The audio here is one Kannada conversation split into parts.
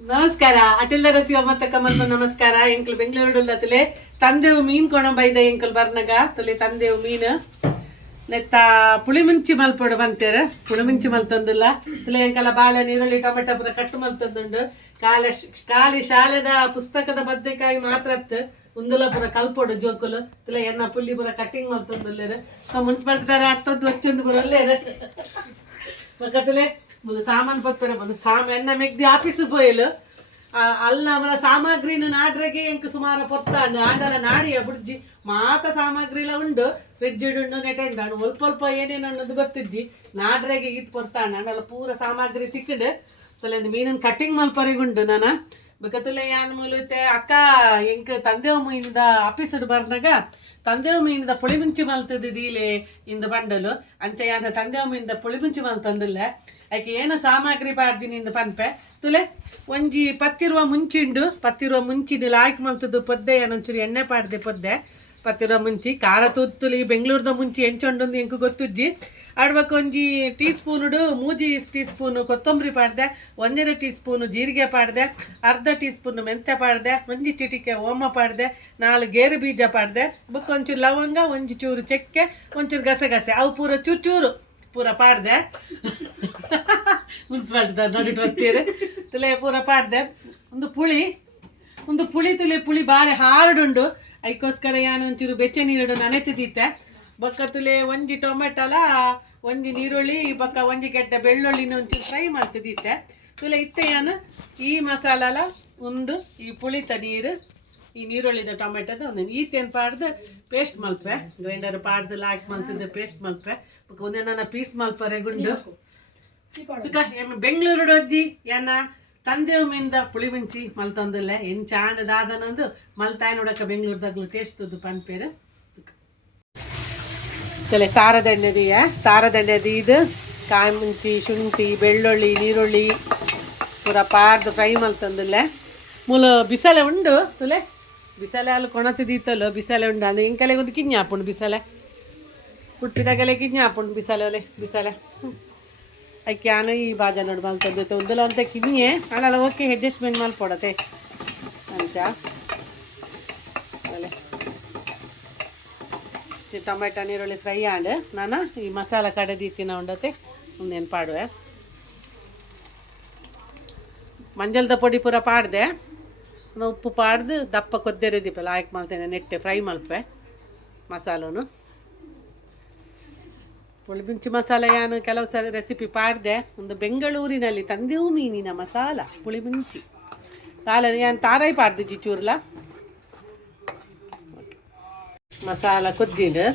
ನಮಸ್ಕಾರ ಅಟೆಲ್ಲ ರಸಿವ ಮತ್ತೆ ಕಮಲ್ಮ ನಮಸ್ಕಾರ ಎಂಕಲ್ ಬೆಂಗಳೂರುಡಲ್ಲತಲೆ ತಂದೆವು ಮೀನ್ ಕೊಣ ಬೈದ ಎಂಕಲ್ ಬರ್ನಗ ತಲೆ ತಂದೆವು ಮೀನು ನೆತ್ತ ಪುಳಿಮುಂಚಿ ಮಲ್ಪೊಡು ಬಂತೇರು ಪುಳಿಮುಂಚಿ ಮಲ್ತಂದಿಲ್ಲ ತಲೆ ಎಂಕಲ ಬಾಳೆ ನೀರುಳ್ಳಿ ಟೊಮೆಟೊ ಪುರ ಕಟ್ಟು ಮಲ್ತಂದುಂಡು ಖಾಲಿ ಶಾಲೆದ ಪುಸ್ತಕದ ಬದ್ನೆಕಾಯಿ ಮಾತ್ರ ಉಂದುಲ ಪುರ ಕಲ್ಪೊಡು ಜೋಕುಲು ತಲೆ ಎನ್ನ ಪುಲ್ಲಿ ಪುರ ಕಟ್ಟಿಂಗ್ ಮಲ್ತಂದುಲ್ಲೇರು ಮುನ್ಸಿಪಾಲ್ಟಿ ಅರ್ಥದ್ದು వచ్చేందు ಪುರ ಒಳ್ಳೇದು ಮಕ್ಕತಲೆ ಸಾಮಾನು ಪತ್ತರ ಬಂದು ಎನ್ನ ಮೆಗ್ದಿ ಆಫೀಸ್ పోయేలు ಅಲ್ಲ ಅವರ ಸಾಮಗ್ರಿನ ನಾಡ್ರೆಗೆ ಎಂಕ್ ಸುಮಾರು ಪೊತ್ತಾಂಡು ಆಂಡಲ ನಾಡಿಯ ಬುಡ್ಜಿ ಮಾತ ಸಾಮಗ್ರಿಲ ಉಂಡು ಫ್ರಿಡ್ಜ್ ಉಂಡು ನೆಟೆಂಡು ಅಲ್ಪ ಅಲ್ಪ ಏನೇನು ಅನ್ನೋದು ಗೊತ್ತಿಜ್ಜಿ ನಾಡ್ರೆಗೆ ಈತ್ ಪೊರ್ತಾಂಡು ಅಂಡಲ ಪೂರ ಸಾಮಗ್ರಿ ತಿಕ್ಕಡು ತಲೆಂದು ಮೀನನ್ ಕಟ್ಟಿಂಗ್ ಮಲ್ಪರಿಗುಂಡು ನಾನು ಬೇಕತ್ತಲೆ ಯಾನ್ ಮೂಲತೆ ಅಕ್ಕ ಎಂಕ್ ತಂದೆವು ಮೀನಿದ ಆಫೀಸಡ್ ಬರ್ನಾಗ ತಂದೆವು ಮೀನಿದ ಪುಳಿಮುಂಚಿ ಮಲ್ತದಿದೀಲೆ ಇಂದು ಬಂಡಲು ಅಂಚ ಯಾನ ತಂದೆವು ಮೀನಿದ ಪುಳಿಮುಂಚಿ ಮಲ್ತಂದಿಲ್ಲ ಆಕೆ ಏನು ಸಾಮಗ್ರಿ ಪಾಡ್ದಿನಿ ಇಂದು ಪನ್ಪೆ ತುಲೆ ಒಂಜಿ ಪತ್ತಿರುವ ಮುಂಚಿಂಡು ಪತ್ತಿರುವ ಮುಂಚಿದು ಲಾಯ್ಕ್ ಮಲ್ತದ್ದು ಪೊದ್ದೆ ಏನೊಂಚೂರು ಎಣ್ಣೆ ಪಾಡ್ದೆ ಪೊದ್ದೆ ಪತ್ತಿರುವ ಮುಂಚಿ ಖಾರ ತುತ್ತುಲಿ ಬೆಂಗಳೂರದ ಮುಂಚಿ ಎಂಚೊಂಡೊಂದು ಎಂಕು ಗೊತ್ತುಜ್ಜಿ ಆಡ್ಬೇಕು ಒಂಜಿ ಟೀ ಸ್ಪೂನುಡು ಮೂಜಿ ಟೀ ಸ್ಪೂನು ಕೊತ್ತಂಬರಿ ಪಾಡ್ದೆ 1.5 ಟೀ ಸ್ಪೂನು ಜೀರಿಗೆ ಪಾಡ್ದೆ ಅರ್ಧ ಟೀ ಸ್ಪೂನು ಮೆಂತೆ ಪಾಡ್ದೆ ಒಂಜಿ ಚಿಟಿಕೆ ಓಮ ಪಾಡ್ದೆ 4 ಗೇರು ಬೀಜ ಪಾಡ್ದೆ ಬುಕ್ ಒಂಚೂರು ಲವಂಗ ಒಂಜಿ ಚೂರು ಚಕ್ಕೆ ಒಂಚೂರು ಗಸಗಸೆ ಅವು ಪೂರ ಚೂರು ಪೂರ ಪಾಡ್ದೆ ಮುನ್ಸಿಪಾಲ್ಟಿ ನೋಡಿಟ್ಟು ಬರ್ತೀರಿ ತುಲೆ ಪೂರ ಪಾಡ್ದೆ ಒಂದು ಪುಳಿ ತುಲೆ ಪುಳಿ ಬಾರಿ ಹಾರ್ಡುಂಡು ಅದಕ್ಕೋಸ್ಕರ ಯಾನು ಒಂಚೂರು ಬೆಚ್ಚ ನೀರು ನೆನೆತಿದ್ದಿತ್ತೆ ಬೊಕ್ಕ ತುಲೆ ಒಂಜಿ ಟೊಮೆಟೊಲ ಒಂಜಿ ನೀರುಳ್ಳಿ ಬೊಕ್ಕ ಒಂಜಿ ಗೆಡ್ಡೆ ಬೆಳ್ಳುಳ್ಳಿನ ಒಂಚೂರು ಫ್ರೈ ಮಾಡ್ತಿದ್ದಿತ್ತೆ ತುಲೆ ಇತ್ತೆ ಯಾನು ಈ ಮಸಾಲಲ ಒಂದು ಈ ಪುಳಿತ ನೀರು ಈ ನೀರುಳ್ಳಿದ ಟೊಮೆಟೊದ ಒಂದು ಈತೇನು ಪಾಡ್ದು ಪೇಸ್ಟ್ ಮಲ್ಪೆ ಗ್ರೈಂಡರ್ ಪಾಡ್ದು ಹಾಕಿ ಮಲ್ತಿದ್ದೆ ಪೇಸ್ಟ್ ಮಲ್ಪೆ ಒಂದೇ ನನ್ನ ಪೀಸ್ ಮಲ್ಪರೆ ಗುಂಡು ಬೆಂಗಳೂರು ಅಜ್ಜಿ ಏನ ತಂದೆವು ಮೀನಿದ ಪುಳಿಮುಂಚಿ ಮಲ್ತಂದಿಲ್ಲ ಏನು ಚಾಂಡದಾದನೊಂದು ಮಲ್ತಾಯಿ ನೋಡಕ ಬೆಂಗಳೂರದಾಗ್ಲು ಟೇಸ್ಟ್ದು ಪನ್ಪೇರು ತಲೆ ತಾರದಂಡೆದಿ ಇದು ಕಾಯಿ ಮುಂಚಿ ಶುಂಠಿ ಬೆಳ್ಳುಳ್ಳಿ ನೀರುಳ್ಳಿ ಪೂರ ಪಾರ್ದು ಫ್ರೈ ಮಲ್ತಂದಿಲ್ಲ ಮೂಲ ಬಿಸಲೆ ಉಂಡು ತುಲೆ ಬಿಸಲೆ ಅಲ್ಲಿ ಕೊಣತಿದ್ದಿತ್ತಲ್ಲೋ ಬಿಸಲೆ ಉಂಡು ಅಂದ್ರೆ ಇಂಕಲೆ ಒಂದು ಕಿഞ്ഞ ಹಾಪುಂಡು ಬಿಸಲೆ ಹುಟ್ಟಿದಾಗಲೇ ಕಿഞ്ഞ ಹಾಪುಂಡು ಬಿಸಲೆ ಅಕ್ಕಿ ಆನು ಈ ಬಾಜ ನೋಡಿ ಮಲ್ತದ್ದು ಒಂದಲ್ಲ ಅಂತ ಕಿഞ്ഞೆ ಅಲ್ಲ ಓಕೆ ಅಡ್ಜಸ್ಟ್ಮೆಂಟ್ ಮಲ್ಪೊಡತೆ ಅಂಚ ಅಲ್ಲೇ ಟೊಮೆಟೊ ನೀರುಳ್ಳಿ ಫ್ರೈ ಆಂಡು ನಾನು ಈ ಮಸಾಲ ಕಡೆದೀತಿನ ಉಂಡತೆ ಒಂದೇನು ಪಾಡುವೆ ಮಂಜಲ್ದ ಪೊಡಿ ಪೂರ ಪಾಡ್ದೆ ಉಪ್ಪು ಪಾಡ್ದು ದಪ್ಪ ಕೊದ್ದೆರೆ ದೀಪಲ್ಲ ಹಾಕಿ ಮಾಡ್ತೇನೆ ನೆಟ್ಟೆ ಫ್ರೈ ಮಲ್ಪೆ ಮಸಾಲನು ಪುಳಿಮುಂಚಿ ಮಸಾಲ ಯಾನು ಕೆಲವು ಸಲ ರೆಸಿಪಿ ಪಾಡ್ದೆ ಒಂದು ಬೆಂಗಳೂರಿನಲ್ಲಿ ತಂದೆವು ಮೀನಿನ ಮಸಾಲ ಪುಳಿಮುಂಚಿ ಕಾಲ ಯಾನು ತಾರಾಯಿ ಪಾಡ್ದಿಜ್ಜಿ ಚೂರ್ಲ ಮಸಾಲ ಕೊದ್ದಿಡು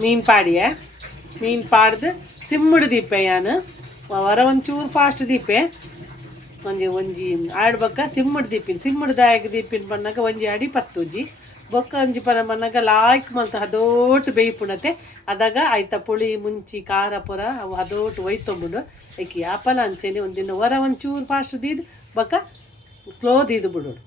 ಮೀನು ಪಾಡ್ದು ಸಿಮ್ಮುಡು ದೀಪೆ ಯಾನು ಹೊರ ಒಂಚೂರು ಫಾಸ್ಟ್ ದೀಪೆ ಒಂಜಿ ಆಡ್ಬಕ್ಕ ಸಿಮ್ಮುಡ್ದಾಯಗ ದೀಪಿನ ಬನ್ನಾಗ ಒಂಜಿ ಅಡಿ ಪತ್ತುಜಿ ಬೊಕ್ಕ ಒಂಜಿ ಪನ ಬನ್ನಾಗ ಲಾಯ್ಕ್ ಮಲ್ತ ಹದೋಟು ಬೇಯ್ಪುಣತೆ ಅದಾಗ ಆಯ್ತ ಪುಳಿ ಮುಂಚಿ ಖಾರ ಪುರ ಅವು ಹದೋಟು ಒಯ್ತೊಂಬುಡು ಐಕಿ ಆಪಲ ಅಂಚೆನೆ ಒಂದಿನ ಹೊರ ಒಂಚೂರು ಫಾಸ್ಟ್ ದೀದು ಬೊಕ್ಕ ಸ್ಲೋ ದೀದು ಬಿಡೋಡು